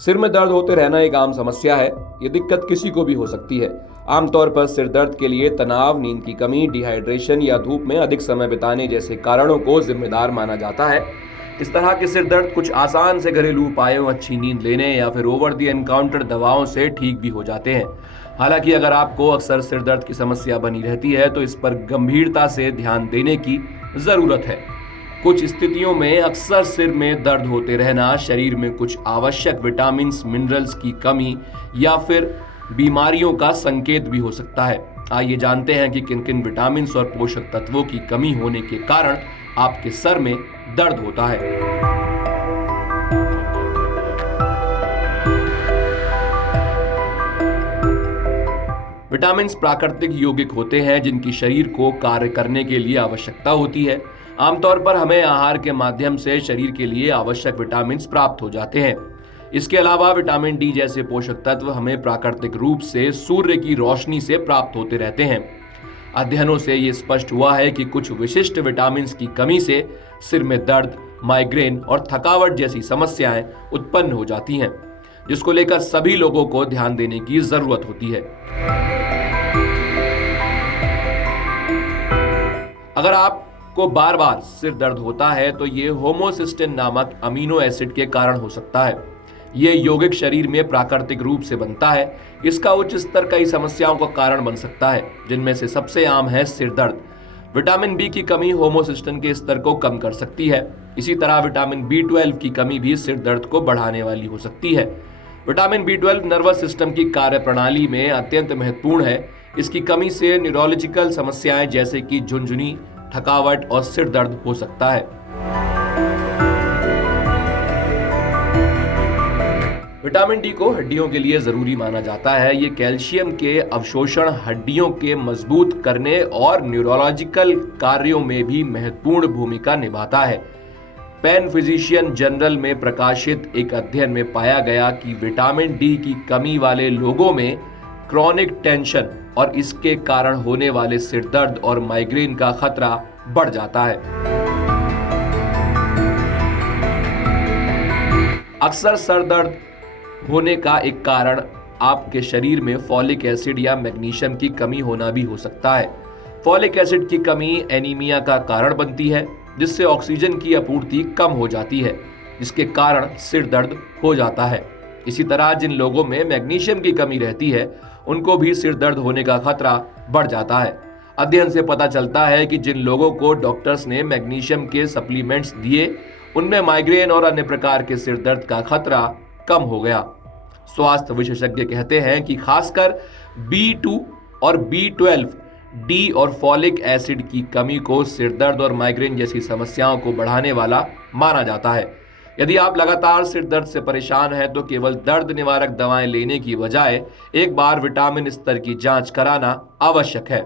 सिर में दर्द होते रहना एक आम समस्या है। ये दिक्कत किसी को भी हो सकती है। आमतौर पर सिर दर्द के लिए तनाव, नींद की कमी, डिहाइड्रेशन या धूप में अधिक समय बिताने जैसे कारणों को जिम्मेदार माना जाता है। इस तरह के सिर दर्द कुछ आसान से घरेलू उपायों, अच्छी नींद लेने या फिर ओवर द एनकाउंटर दवाओं से ठीक भी हो जाते हैं। हालांकि अगर आपको अक्सर सिर दर्द की समस्या बनी रहती है तो इस पर गंभीरता से ध्यान देने की जरूरत है। कुछ स्थितियों में अक्सर सिर में दर्द होते रहना शरीर में कुछ आवश्यक विटामिन, मिनरल्स की कमी या फिर बीमारियों का संकेत भी हो सकता है। आइए जानते हैं कि किन किन विटामिन और पोषक तत्वों की कमी होने के कारण आपके सर में दर्द होता है। विटामिन प्राकृतिक यौगिक होते हैं जिनकी शरीर को कार्य करने के लिए आवश्यकता होती है। आमतौर पर हमें आहार के माध्यम से शरीर के लिए आवश्यक विटामिन प्राप्त हो जाते हैं। इसके अलावा विटामिन डी जैसे पोषक तत्व हमें प्राकृतिक रूप से सूर्य की रोशनी से प्राप्त होते रहते हैं। अध्ययनों से ये स्पष्ट हुआ है कि कुछ विशिष्ट विटामिन की कमी से सिर में दर्द, माइग्रेन और थकावट जैसी समस्याएं उत्पन्न हो जाती हैं, जिसको लेकर सभी लोगों को ध्यान देने की जरूरत होती है। अगर आपको बार बार सिर दर्द होता है तो ये होमोसिस्टिन नामक अमीनो एसिड के कारण हो सकता है। ये यौगिक शरीर में प्राकृतिक रूप से बनता है। इसका उच्च स्तर कई समस्याओं का कारण बन सकता है, जिनमें से सबसे आम है सिर दर्द। विटामिन बी की कमी होमोसिस्टिन के स्तर को कम कर सकती है। इसी तरह विटामिन B12 की कमी भी सिर दर्द को बढ़ाने वाली हो सकती है। विटामिन B12 नर्वस सिस्टम की कार्यप्रणाली में अत्यंत महत्वपूर्ण है। इसकी कमी से न्यूरोलॉजिकल समस्याएं जैसे कि झुनझुनी, थकावट और सिर दर्द हो सकता है। विटामिन डी को हड्डियों के लिए जरूरी माना जाता है। ये कैल्शियम के अवशोषण, हड्डियों के मजबूत करने और न्यूरोलॉजिकल कार्यों में भी महत्वपूर्ण भूमिका निभाता है। पैन फिजिशियन जर्नल में प्रकाशित एक अध्ययन में पाया गया कि विटामिन डी की कमी वाले लोगों में क्रॉनिक टेंशन और इसके कारण होने वाले सिर दर्द और माइग्रेन का खतरा बढ़ जाता है। अक्सर सर दर्द होने का एक कारण आपके शरीर में फॉलिक एसिड या मैग्नीशियम की कमी होना भी हो सकता है। फॉलिक एसिड की कमी एनीमिया का कारण बनती है, जिससे ऑक्सीजन की आपूर्ति कम हो जाती है, जिसके कारण सिर दर्द हो जाता है। इसी तरह जिन लोगों में मैग्नीशियम की कमी रहती है उनको भी सिर दर्द होने का खतरा बढ़ जाता है। अध्ययन से पता चलता है कि जिन लोगों को डॉक्टर्स ने मैग्नीशियम के सप्लीमेंट्स दिए उनमें माइग्रेन और अन्य प्रकार के सिर दर्द का खतरा कम हो गया। स्वास्थ्य विशेषज्ञ कहते हैं कि खासकर B2 और B12, डी और फॉलिक एसिड की कमी को सिर दर्द और माइग्रेन जैसी समस्याओं को बढ़ाने वाला माना जाता है। यदि आप लगातार सिर दर्द से परेशान हैं तो केवल दर्द निवारक दवाएं लेने की बजाय एक बार विटामिन स्तर की जांच कराना आवश्यक है।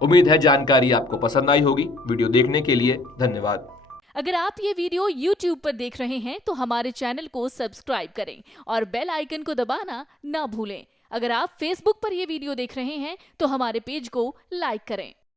उम्मीद है जानकारी आपको पसंद आई होगी। वीडियो देखने के लिए धन्यवाद। अगर आप ये वीडियो YouTube पर देख रहे हैं तो हमारे चैनल को सब्सक्राइब करें और बेल आइकन को दबाना ना भूलें। अगर आप Facebook पर ये वीडियो देख रहे हैं तो हमारे पेज को लाइक करें।